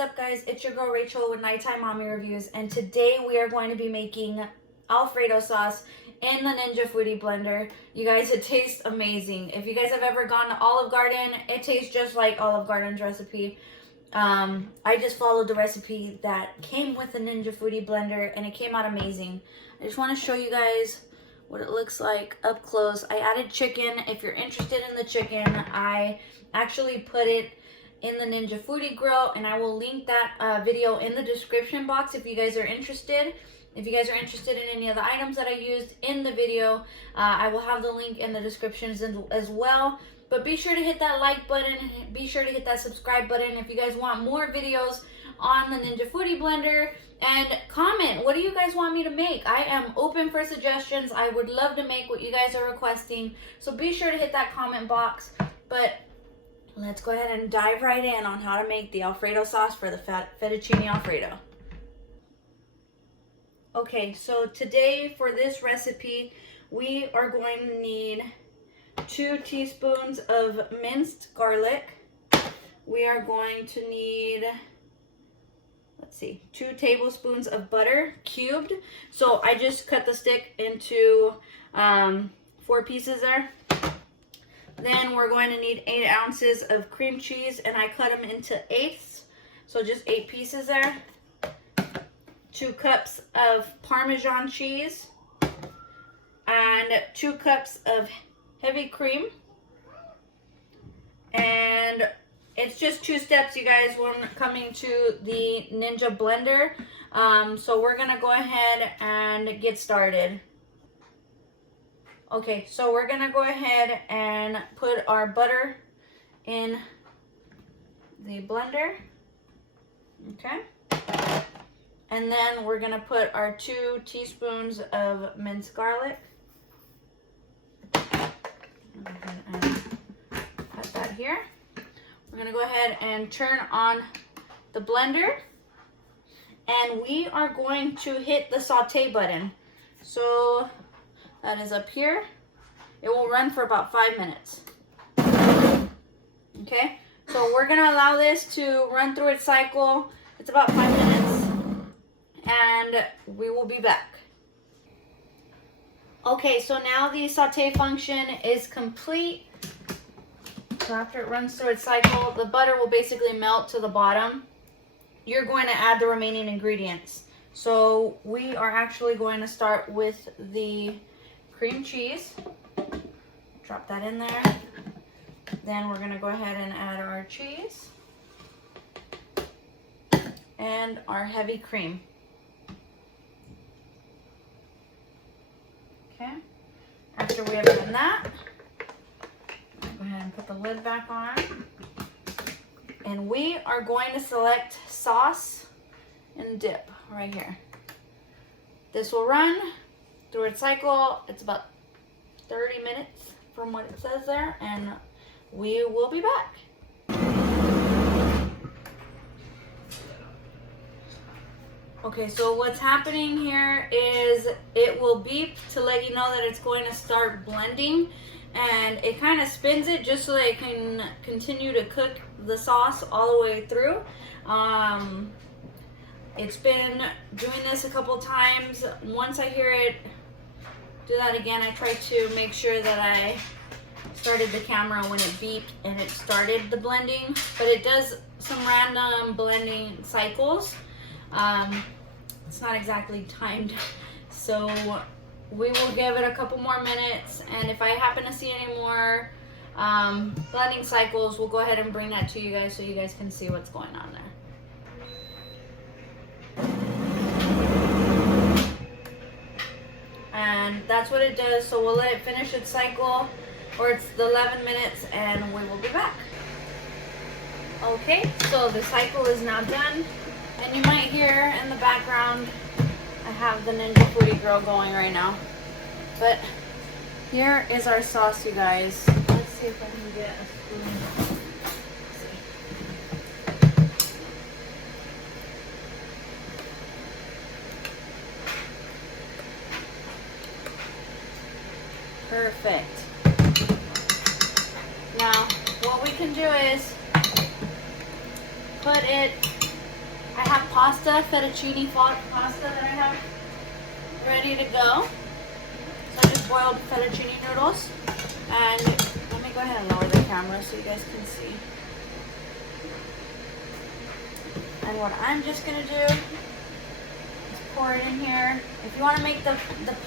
up, guys? It's your girl Rachel with Nighttime Mommy Reviews, and today we are going to be making Alfredo sauce in the Ninja Foodi Blender. You guys, it tastes amazing. If you guys have ever gone to Olive Garden, it tastes just like Olive Garden's recipe. I just followed the recipe that came with the Ninja Foodi Blender, and it came out amazing. I just want to show you guys what it looks like up close. I added chicken. If you're interested in the chicken, I actually put it in the Ninja Foodi grill, and I will link that video in the description box if you guys are interested. If you guys are interested in any of the items that I used in the video, I will have the link in the descriptions as well. But be sure to hit that like button, be sure to hit that subscribe button if you guys want more videos on the Ninja Foodi Blender, and comment, what do you guys want me to make? I am open for suggestions. I would love to make what you guys are requesting, so be sure to hit that comment box. But let's go ahead and dive right in on how to make the Alfredo sauce for the fettuccine Alfredo. Okay, so today for this recipe, we are going to need 2 teaspoons of minced garlic. We are going to need, let's see, 2 tablespoons of butter cubed. So I just cut the stick into 4 pieces there. Then we're going to need 8 ounces of cream cheese, and I cut them into 8ths, so just 8 pieces there. 2 cups of Parmesan cheese, and 2 cups of heavy cream. And it's just 2 steps, you guys, when coming to the Ninja Blender. So we're gonna go ahead and get started. Okay, so we're gonna go ahead and put our butter in the blender. Okay. And then we're gonna put our 2 teaspoons of minced garlic. Go ahead and put that here. We're gonna go ahead and turn on the blender, and we are going to hit the saute button. So that is up here. It will run for about 5 minutes. Okay, so we're gonna allow this to run through its cycle. It's about 5 minutes, and we will be back. Okay, so now the saute function is complete. So after it runs through its cycle, the butter will basically melt to the bottom. You're going to add the remaining ingredients. So we are actually going to start with the cream cheese. Drop that in there. Then we're going to go ahead and add our cheese and our heavy cream. Okay. After we have done that, go ahead and put the lid back on. And we are going to select sauce and dip right here. This will run through its cycle. It's about 30 minutes from what it says there, and we will be back. Okay, so what's happening here is it will beep to let you know that it's going to start blending, and it kind of spins it just so that it can continue to cook the sauce all the way through. It's been doing this a couple times. Once I hear it do that again, I try to make sure that I started the camera when it beeped and it started the blending, but it does some random blending cycles. It's not exactly timed, so we will give it a couple more minutes, and if I happen to see any more blending cycles, we'll go ahead and bring that to you guys so you guys can see what's going on there. And that's what it does, so we'll let it finish its cycle, or it's the 11 minutes, and we will be back. Okay, so the cycle is now done, and you might hear in the background I have the Ninja Foodi grill going right now. But here is our sauce, you guys. Let's see if I can get a spoon. Perfect. Now, what we can do is put it I have pasta, fettuccine pasta that I have ready to go. So I just boiled fettuccine noodles. And let me go ahead and lower the camera so you guys can see. And what I'm just gonna do is pour it in here. If you want to make the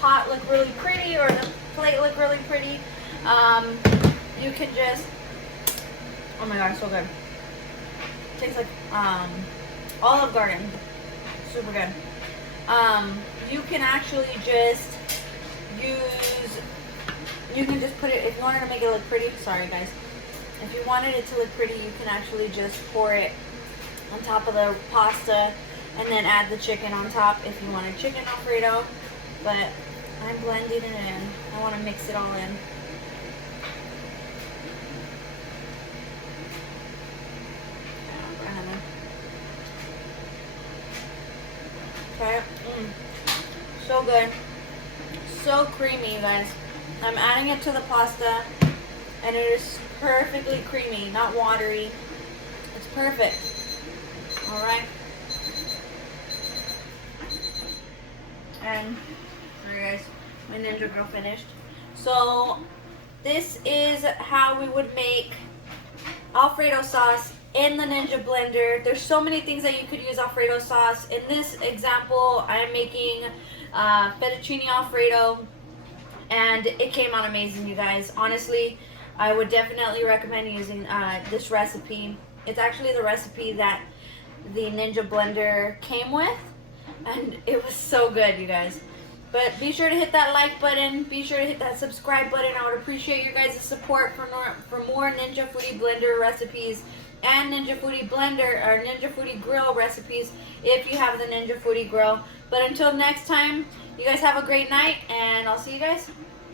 pot look really pretty or the plate look really pretty, you can just, oh my god, so good. It tastes like Olive Garden. Super good. You can actually just you can just put it, if you wanted to make it look pretty, sorry guys, if you wanted it to look pretty, you can actually just pour it on top of the pasta and then add the chicken on top if you wanted chicken Alfredo. But I'm blending it in. I want to mix it all in. Okay. So good. So creamy, you guys. I'm adding it to the pasta and it is perfectly creamy, not watery. It's perfect. Alright. And sorry guys, my Ninja Girl finished. So this is how we would make Alfredo sauce in the Ninja Blender. There's so many things that you could use Alfredo sauce. In this example, I'm making fettuccine Alfredo, and it came out amazing, you guys. Honestly, I would definitely recommend using this recipe. It's actually the recipe that the Ninja Blender came with, and it was so good, you guys. But be sure to hit that like button. Be sure to hit that subscribe button. I would appreciate your guys' support for more Ninja Foodi Blender recipes and Ninja Foodi Blender or Ninja Foodi Grill recipes if you have the Ninja Foodi Grill. But until next time, you guys have a great night, and I'll see you guys